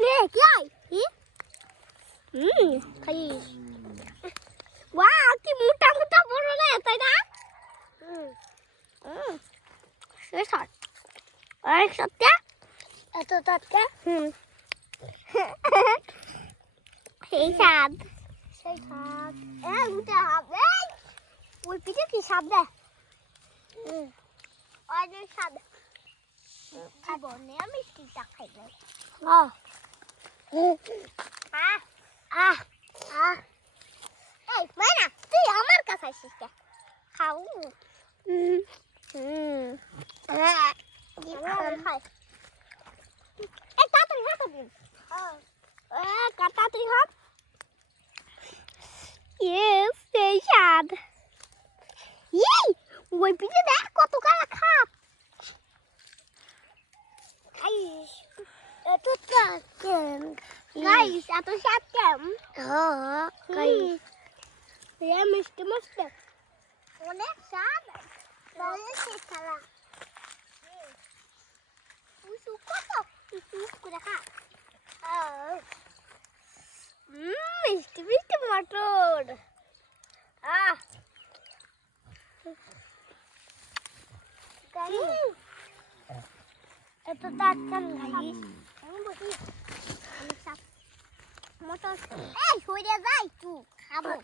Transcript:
নে কি হয় খাইস ওয়াও কি মোটা মোটা বড় না তাই না শেষ হয় আরেক সপ্তাহ এত টাটকা সেই স্বাদ উঠে হবে ওই পিঠে কি স্বাদ দেয় অনেক স্বাদ খাবো না মিষ্টিটা খাইবে এই মাইনা তুই আমার কাছে আসিস কে খাও তাড়াতাড়ি হাঁটো দিন তাড়াতাড়ি হাঁট ইয়েস সেই স্বাদ ওই পিঠে দেখ কত কালা খাপ গাইস এত কেন গাইস এত স্বাদ কেন গাইস ये मिष्टी मिष्टी অনেক স্বাদ অনেক খেলা উসু কত উসু করে খা মিষ্টি মিষ্টি মটর এত টাটকান গাইস আমি বলি মটর এই সরে যাই তুই খাবো